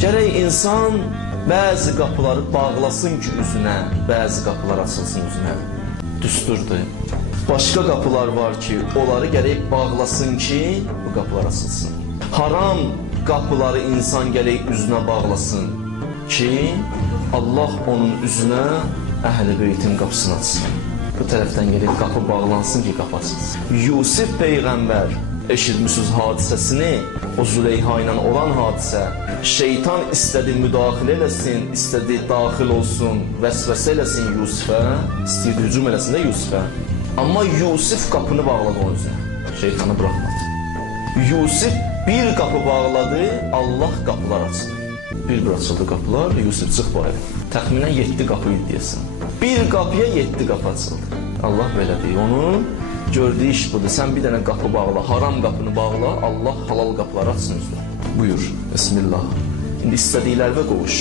Gərək insan bəzi qapıları bağlasın ki üzünə, bəzi qapılar açılsın üzünə. Düsturdur. Başqa qapılar var ki, onları gərək bağlasın ki, bu qapılar açılsın. Haram qapıları insan gərək üzünə bağlasın ki, Allah onun üzünə Əhl-i Beytin qapısını açsın. Bu tərəfdən gəlib qapı bağlansın ki, qapı açılsın. Yusif Peyğəmbər eşitmişsiniz hadisəsini, o Züleyha ilə olan hadisə. Şeytan istədi müdaxilə eləsin, istədi daxil olsun, vəsvəsə eləsin Yusifə, istəyirdi hücum eləsin də Yusifə. Amma Yusif qapını bağladı onun üzrə, şeytanı bıraxmadı. Yusif bir qapı bağladı, Allah qapılar açdı. Bir açıldı qapılar, Yusuf çıx bu evə. Təxminən 7 qapı idi deyəsən. Bir qapıya 7 qapı açıldı. Allah belə deyir, onun gördüyü iş budur. Sən bir dənə qapı bağla, haram qapını bağla, Allah halal qapıları açsın üzrə. Buyur, Bismillah. İndi istədiklərə qovuş.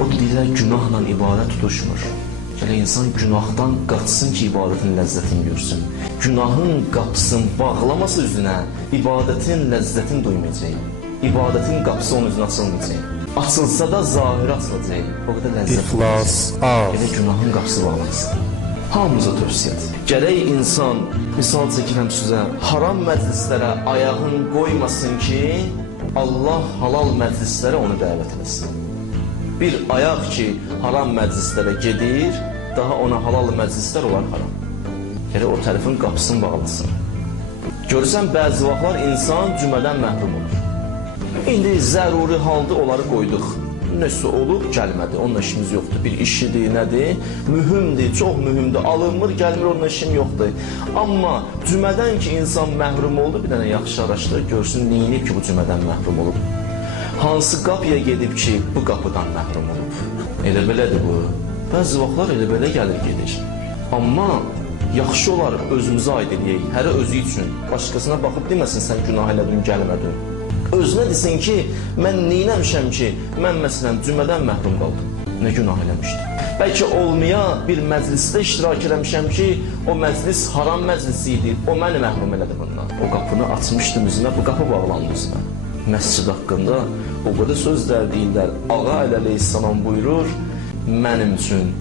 O deyirlər, günahla ibadət tutuşmur. Gələ insan günahdan qaçsın ki, ibadətin ləzzətini görsün. Günahın qapısını bağlaması üzünə, ibadətin ləzzətini duymayacaq. İbadətin qapısı onun üzünə açılmayacaq. Açılsa da zahiri açılacaq. O qədər ləzzət. İxlas, az. Gələ günahın qapısı bağlansın. Hamımıza tövsiyyət. Gərək insan, misal çəkirəm sizə, haram məclislərə ayağını qoymasın ki, Allah halal məclislərə onu dəvət etsin. Bir ayaq ki, haram məclislərə gedir, daha ona halal məclislər olar haram. Gərək o tərəfin qapısını bağlasın. Görürsən, bəzi vaxtlar insan cümədən məhrum olur. İndi zəruri halda onları qoyduq. Nəsə olub, gəlmədi, onunla işimiz yoxdur. Bir işidir, nədir? Mühümdir, çox mühümdir. Alınmır, gəlmir, onunla işim yoxdur. Amma cümədən ki, insan məhrum oldu, bir dənə yaxşı araşdır, görsün, neyinib ki, bu cümədən məhrum olub. Hansı qapıya gedib ki, bu qapıdan məhrum olub? Elə belədir bu. Bəzi vaxtlar elə belə gəlir, gedir. Amma yaxşı olar özümüzə aid eləyək, hərə özü üçün. Başqasına baxıb deməsin, sən günah elədin, gəlmədin. Özünə desin ki, mən neynəmişəm ki, mən məsələn cümədən məhrum qaldım. Nə günah eləmişdim. Bəlkə olmaya bir məclisdə iştirak eləmişəm ki, o məclis haram məclisi idi, o məni məhrum elədi bundan. O qapını açmışdım üzünə, bu qapı bağlandı üzünə. Məscid haqqında o qədər sözlər deyirlər. Ağa əleyhissalam buyurur, mənim üçün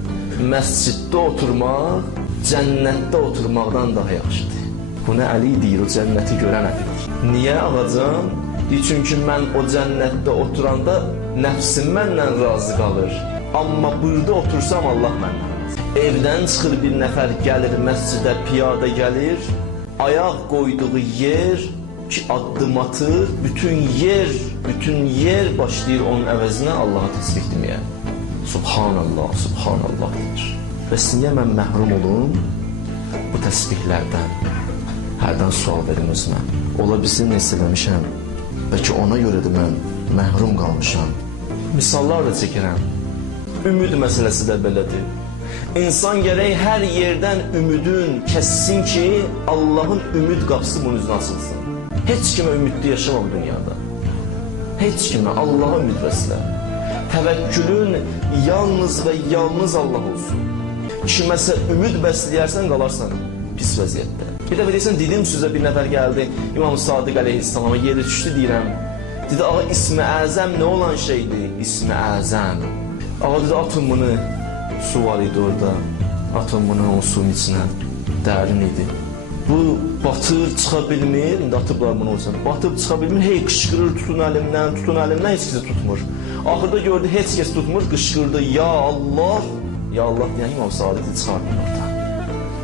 məsciddə oturmaq, cənnətdə oturmaqdan daha yaxşıdır. Bunu Əli deyir, o cənnəti görən Əli. Niyə ağacam? Çünki mən o cənnətdə oturanda nəfsim məndən razı qalır. Amma burada otursam Allah məndən razı. Evdən çıxır bir nəfər gəlir, məscidə piyada gəlir. Ayaq qoyduğu yer ki, addım atır, bütün yer başlayır onun əvəzinə Allaha təsbih deməyə. Subhanallah, subhanallah deyir. Bəs niyə mən məhrum olum bu təsbihlərdən? Hərdən sual verim özümə. Ola bilsin nə istəməmişəm. Bəlkə ona görədir mən məhrum qalmışam. Misallar da çəkirəm. Ümid məsələsi də belədir. İnsan gərək hər yerdən ümidin kəssin ki, Allahın ümid qapısı bunun üzrə açılsın. Heç kimə ümidli yaşama bu dünyada. Heç kimə, Allaha ümid bəslə. Təvəkkülün yalnız və yalnız Allah olsun. Kiməsə ümid bəsləyərsən, qalarsan pis vəziyyətdə. Bir dəfə deyirsən, dedim sizə bir nəfər gəldi, İmam Sadiq əleyhissalama yeri düşdü deyirəm. Dedi, ağa İsmi Əzəm nə olan şeydir? İsmi Əzəm. Ağa dedi, atın bunu, su var idi orada. Atın bunu o suyun içinə, dərin idi. Bu batır, çıxa bilmir, indi atıblar bunu olsun. Batıb çıxa bilmir, hey qışqırır, tutun əlimdən, heç kəsi tutmur. Axırda gördü, heç kəs tutmur, qışqırdı, ya Allah deyən İmam Sadiq'i çıxartmır orada.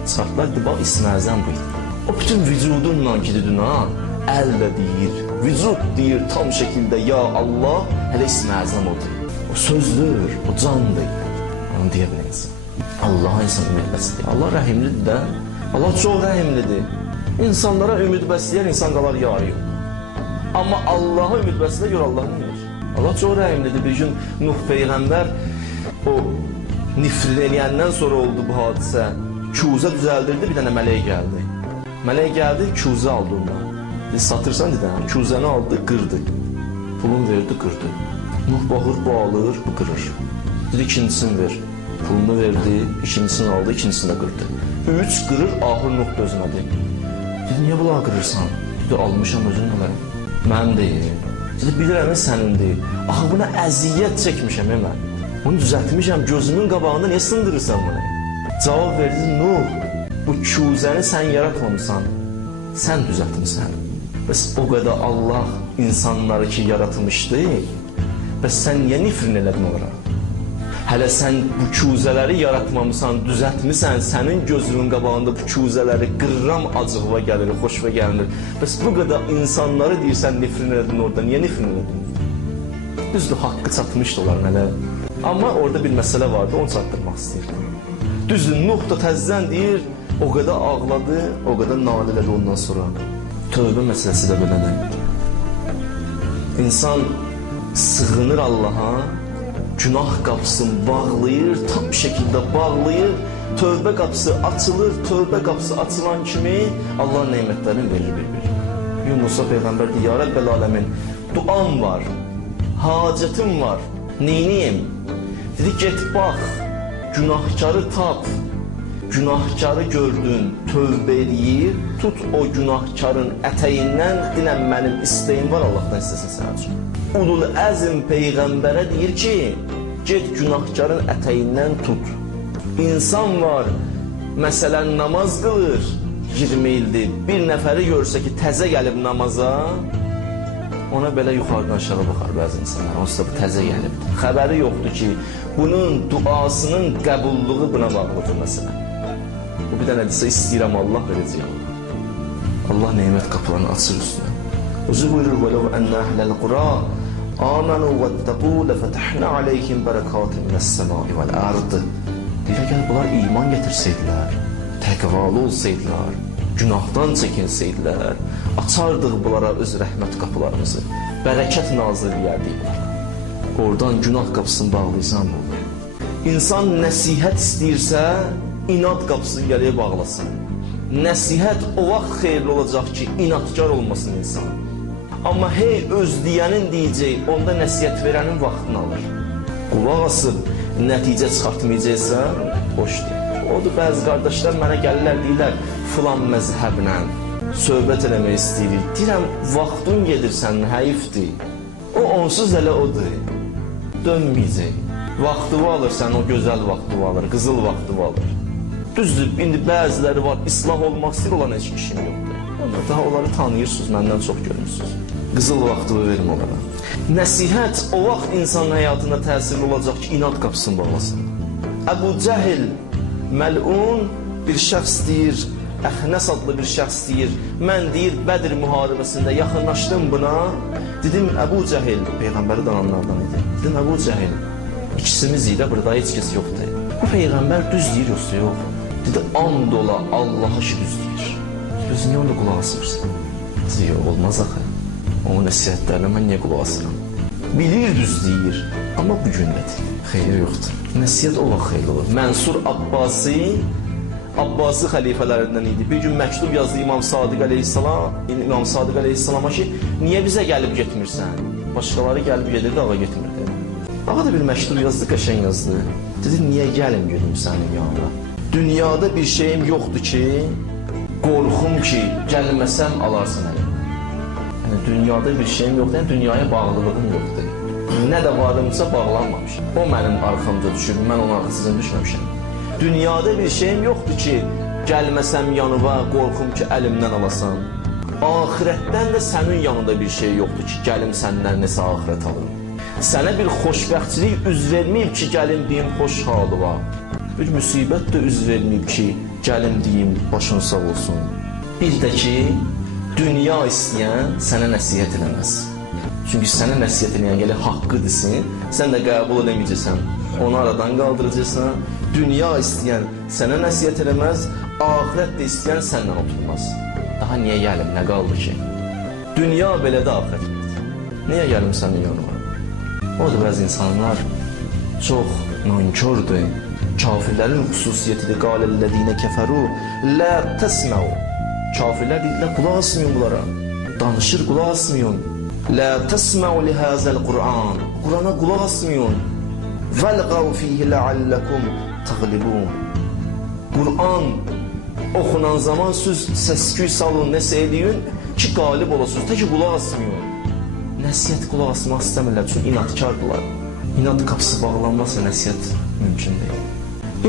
Çıxartlar, dedi, bax İsmi Əzəm bu idi. O bütün vücudunla gidirdin ha, əl də deyir, vücud deyir tam şəkildə ya Allah, hələ İsmi Əzəm odur. O sözdür, o candır. Onu deyə bilirsin. Allah'a insan ümid bəsləyir. Allah rəhimlidir də, Allah çox rəhimlidir. İnsanlara ümid bəsləyər, insan qalar yarı yox. Amma Allah'a ümid bəsləyər, gör Allah bilir. Allah çox rəhimlidir. Bir gün Nuh Peyğəmbər o nifrin eləyəndən sonra oldu bu hadisə. Kuzə düzəldirdi, bir dənə mələk gəldi. Mələk gəldi, kuzə aldı ondan. Satırsan dedən, kuzəni aldı, qırdı. Pulunu verdi, qırdı. Nuh baxır, bu alır, bu qırır. Dedi, ikincisini ver. Pulunu verdi, ikincisini aldı, ikincisini də qırdı. 3 qırır, ahır Nuh gözünədir. Dedi, niyə bunları qırırsan? Dedi, almışam özün nələrəm. Mən deyil. Dedi, bilirəm sənindir. Axı buna əziyyət çəkmişəm mən. Onu düzəltmişəm, gözümün qabağında niyə sındırırsan bunu? Cavab verdi, Nuh, bu kuzəni sən yaratmamısan, sən düzəltmişsən. Bəs o qədər Allah insanları ki yaratmışdı, bəs sən niyə nifrin elədin onlara? Hələ sən bu kuzələri yaratmamısan, düzəltmişsən, sənin gözünün qabağında bu kuzələri qırram acıqva gəlir, xoşva gəlir. Bəs bu qədər insanları deyirsən nifrin elədin orada, niyə nifrin elədin? Düzdür, haqqı çatmışdı onların hələ. Amma orada bir məsələ vardı, onu çatdırmaq istəyirdim. Düzdür, Nuh da təzdən deyir, o qədər ağladı, o qədər nail elədi ondan sonra. Tövbə məsələsi də belədir. İnsan sığınır Allaha, günah qapısını bağlayır, tam şəkildə bağlayır, tövbə qapısı açılır, tövbə qapısı açılan kimi Allah neymətlərini verir bir-bir. Yunus'a Peyğəmbər deyir, ya Rəbbəl aləmin, duam var, hacətim var, neyniyim? Dedi, get bax, günahkarı tap, günahkarı gördün, tövbə eləyir, tut o günahkarın ətəyindən, dinən mənim istəyim var, Allahdan istəsin sənə üçün. Ulul əzm Peyğəmbərə deyir ki, get günahkarın ətəyindən tut. İnsan var, məsələn namaz qılır, 20 ildir, bir nəfəri görsə ki, təzə gəlib namaza, ona belə yuxarıdan aşağı baxar bəzi insanlar, onsuz da bu təzə gəlib. Xəbəri yoxdur ki, bunun duasının qəbulluğu buna bağlıdır məsələn. Bu bir dənə desə istəyirəm Allah verəcək. Allah neymət qapılarını açır üstünə. Özü buyurur, وَلَوْ أَنَّ أَهْلَ الْقُرَىٰ آمَنُوا وَاتَّقُوا لَفَتَحْنَا عَلَيْهِمْ بَرَكَاتٍ مِنَ السَّمَاءِ وَالْأَرْضِ. Deyir, gəl bunlar iman getirsəydilər, təqvalı olsaydılar, günahdan çəkinsəydilər, açardıq bunlara öz rəhmət qapılarımızı, bərəkət nazil edərdik bunlara. Oradan günah qapısını bağlayırsan mı olur? İnsan nəsihət istəyirsə, inad qapısını gəlib bağlasın. Nəsihət o vaxt xeyirli olacaq ki, inadkar olmasın insan. Amma hey öz deyənin deyəcək, onda nəsihət verənin vaxtını alır. Qulaq asıb nəticə çıxartmayacaqsan, boşdur. Odur, bəzi qardaşlar mənə gəlirlər, deyirlər, filan məzhəblə söhbət eləmək istəyirik. Deyirəm, vaxtın gedirsən, həyifdir. O onsuz elə odur. Dönməyəcək. Vaxtını alırsan, o gözəl vaxtını alır, qızıl vaxtını alır. Düzdür, indi bəziləri var, islah olmaq istəyir, olan heç işim yoxdur. Daha onları tanıyırsınız, məndən çox görürsünüz. Qızıl vaxtını verim onlara. Nəsihət o vaxt insanın həyatında təsirli olacaq ki, inad qapısını bağlasın. Əbu Cəhil, məlun bir şəxs deyir, Əxnəs adlı bir şəxs deyir, mən deyir, Bədir müharibəsində yaxınlaşdım buna, dedim, Əbu Cəhil, Peyğəmbəri dananlardan idi, dedim, Əbu Cəhil, ikisimiz ilə burada heç kəs yoxdur. Bu Peyğəmbər düz deyir, yoxsa yox. Dedi, and ola Allaha ki düz deyir. Düz niyə onda qulaq asırsın? Yox, olmaz axı. Onun nəsihətlərinə mən niyə qulaq asıram? Bilir düz deyir, amma bugün nədir? Xeyri yoxdur. Nəsihət o vaxt xeyli olur. Mənsur Abbasi xəlifələrindən idi. Bir gün məktub yazdı İmam Sadiq əleyhissalama ki, niyə bizə gəlib getmirsən? Başqaları gəlib gedirdi, ağa getmirdi. Ağa da bir məktub yazdı, qəşəng yazdı. Dedi, niyə gəlim gedim sənin yanına? Dünyada bir şeyim yoxdur ki, qorxum ki, gəlməsəm alarsan əlim. Yəni, dünyada bir şeyim yoxdur, yəni dünyaya bağlılığım yoxdur. Nə də varımsa bağlanmamış. O mənim arxamda düşür, mən onun arxasına düşməmişəm. Dünyada bir şeyim yoxdur ki, gəlməsəm yanıma, qorxum ki, əlimdən alasan. Ahirətdən də sənin yanında bir şey yoxdur ki, gəlim səndən nəsə ahirət alırım. Sənə bir xoşbəxtçilik üz verməyib ki, gəlim deyim xoş halı var. Bir müsibət də üz verməyib ki, gəlim deyim başın sağ olsun. Bir də ki, dünya istəyən sənə nəsihət eləməz. Çünki sənə nəsihət eləyən gəlir haqqı desin, sən də qəbul edəməyəcəksən, onu aradan qaldıracaqsan. Dünya istəyən sənə nəsihət eləməz, ahirət də istəyən səndən oturmaz. Daha niyə gəlim, nə qaldı ki? Dünya belə də ahirət belədir. Niyə gəlim sənin yanıma? Odur, bəzi insanlar çox nankördür. Kafirlərin xüsusiyyətidir. Qalellədinə kəfəru, lə təsməu. Kafirlər deyirlər, qulaq asmayın bunlara. Danışır, qulaq asmayın. Lə təsməu lihəzəl Qur'an. Qur'ana qulaq asmayın. Vəlqəv fiyhi ləalləkum təqlibun. Qur'an oxunan zaman siz səsküy salın, nəsə eləyin ki, qalib olasınız. Tək ki, qulaq asmayın. nəsihət qulaq asmaq istəmirlər, çünki inadkardırlar. İnad qapısı bağlanmazsa nəsihət mümkün deyil.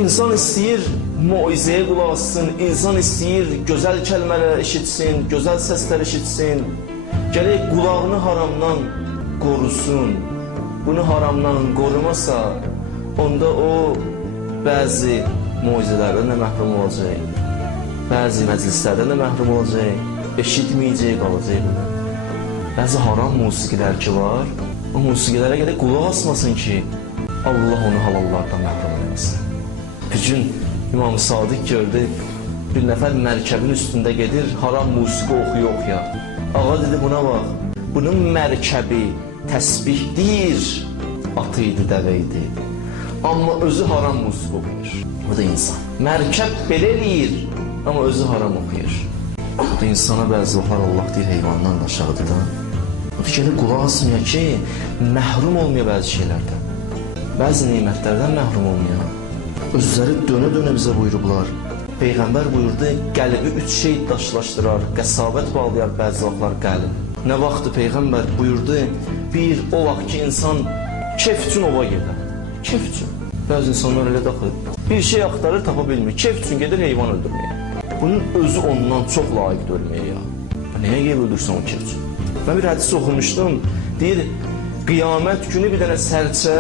İnsan istəyir moizəyə qulaq assın, insan istəyir gözəl kəlmələr eşitsin, gözəl səslər eşitsin. Gərək qulağını haramdan qorusun. Bunu haramdan qorumasa, onda o bəzi moizələrdən də məhrum olacaq, bəzi məclislərdən də məhrum olacaq, eşitməyəcək, qalacaq bunu. Bəzi haram musiqilər ki var, o musiqilərə gərək qulaq asmasın ki, Allah onu halallardan məhrum olmasın. Bir gün İmam Sadiq gördü, bir nəfər mərkəbin üstündə gedir, haram musiqi oxuya. Ağa dedi, buna bax, bunun mərkəbi təsbihdir, atı idi, dəvə idi. Amma özü haram musiqi oxuyur. Bu da insan. Mərkəb belə eləyir, amma özü haram oxuyur. Bu da insana bəzi vaxtlar Allah deyir, heyvandan da aşağıdır da. Bu da gəlib qulaq asmaya ki, məhrum olmaya bəzi şeylərdən. Bəzi neymətlərdən məhrum olmaya. Özləri dönə-dönə bizə buyurublar. Peyğəmbər buyurdu, qəlbi 3 şey daşlaşdırar, qəsavət bağlayar bəzi vaxtlar qəlb. Nə vaxtı Peyğəmbər buyurdu, bir o vaxt ki, insan kef üçün ova gedir. Kef üçün. Bəzi insanlar elə daxil. Bir şey axtarır, tapa bilmir. Kef üçün gedir heyvan öldürməyə. Bunun özü ondan çox layiqdir ölməyə ya. Nəyə gəlib öldürsən o kef üçün? Mən bir hədis oxumuşdum. Deyir, qiyamət günü bir dənə sərçə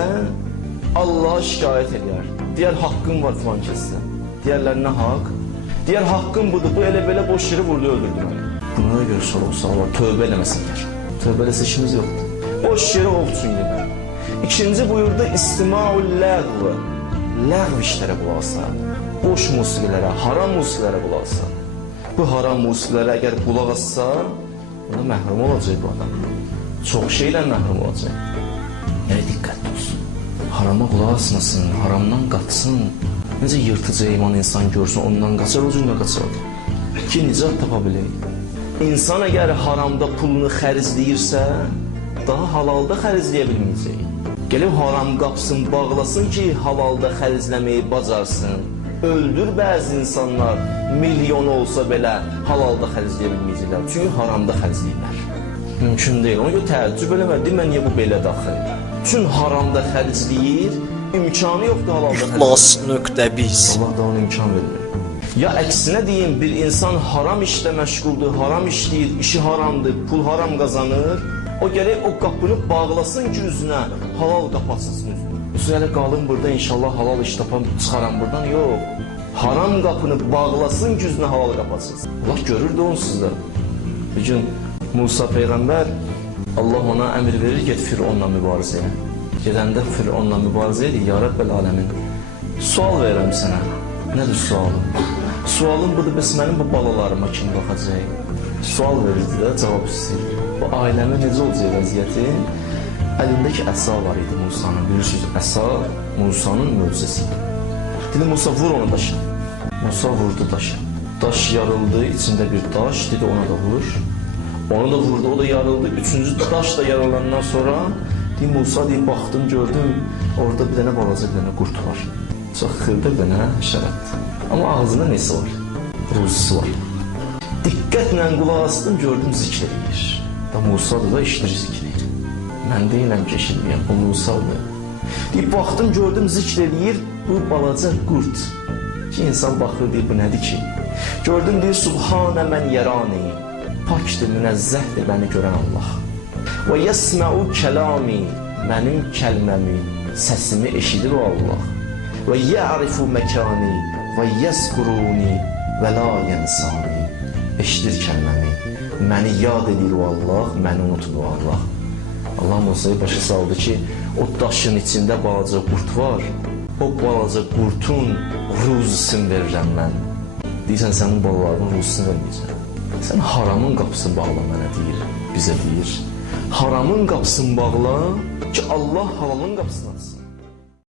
Allah'a şikayət edir. Deyər, haqqın var filan kəsdə. Deyərlər, nə haqq? Deyər, haqqın budur, bu elə belə boş yeri vurdu, öldürdü məni. Buna görə sorğu-suallar, tövbə eləməsinlər. Tövbə eləsə işimiz yoxdur. Boş yeri ov üçün yemək. İkinci buyurdu, istima'ul ləğv. Ləğv işlərə qulaq asa. Boş musiqilərə, haram musiqilərə qulaq asa. Bu haram musiqilərə əgər qulaq assa, ona məhrum olacaq bu adam. Çox şeylə məhrum olacaq. Yəni, diqqətli olsun. Harama qulaq asmasın, haramdan qaçsın. Necə yırtıcı heyvan insan görsün, ondan qaçar, o cürlə qaçar. Ki, nicat tapa bilək. İnsan əgər haramda pulunu xərcləyirsə, daha halalda xərcləyə bilməyəcək. Gəlib haram qapısını bağlasın ki, halalda xərcləməyi bacarsın. Öldür bəzi insanlar, milyon olsa belə halalda xərcləyə bilməyəcəklər. Çünki haramda xərcləyirlər. Mümkün deyil. Ona görə təəccüb eləmə, demə niyə bu belə daxil. Çünki haramda xərcləyir, imkanı yoxdur halalda xərcləyir. İxlas.biz Allah da ona imkan vermir. Ya əksinə deyim, bir insan haram işlə məşğuldur, haram işləyir, işi haramdır, pul haram qazanır. O gərək o qapını bağlasın ki, üzünə halal qapı açılsın üzünə. Üzrələ qalın burada, inşallah halal iş tapan çıxaram buradan, yox. Haram qapını bağlasın ki, üzünə halal qapı açılsın. Allah görürdü onsuz da. Bir gün Musa Peyğəmbər, Allah ona əmr verir, get Fironla mübarizəyə. Gedəndə Fironla mübarizə edir, ya Rəbbəl aləmin. Sual verirəm sənə. Nədir sualım? Sualım budur, bəs mənim bu balalarıma kim baxacaq? Sual verirdi də, cavab istəyirdi. Bu ailəmə necə olacaq vəziyyəti? Əlindəki əsa var idi Musanın. Bilirsiniz, əsa Musanın möcüzəsi. Dedi, Musa vur onu daşa. Musa vurdu daşa. Daş yarıldı, içində bir daş, dedi ona da vur. Onu da vurdu, o da yarıldı. Üçüncü daş da yaralandan sonra deyim, Musa deyim, baxdım, gördüm, orada bir dənə balaca bir dənə qurt var. Çox xırda bir dənə şərətdir. Amma ağzında nesi var? Ruzisi var. Diqqətlə qulaq asdım, gördüm zikr edir. Da Musadır da işdir zikr edir. Mən deyiləm ki, eşitməyəm, o Musadır. Deyib, baxdım, gördüm zikr edir, bu balaca qurt. Ki, insan baxır, deyib, bu nədir ki? Gördüm, deyir, Subhanə mən yərani. Pakdır, münəzzəhdir məni görən Allah. Və yəsməu kəlami, mənim kəlməmi, səsimi eşidir o Allah. Və yərifu məkani, və yəsquruni, və la yənsani. Eşidir kəlməmi, məni yad edir o Allah, məni unutun o Allah. Allah Musa'yı başa saldı ki, o daşın içində balaca qurt var, o balaca qurtun ruzisini verirəm mən. Deyirsən, sənin balalarının ruzisini verməyəcəm. Sən haramın qapısını bağla mənə deyir, bizə deyir. Haramın qapısını bağla ki, Allah halalın qapısını açsın.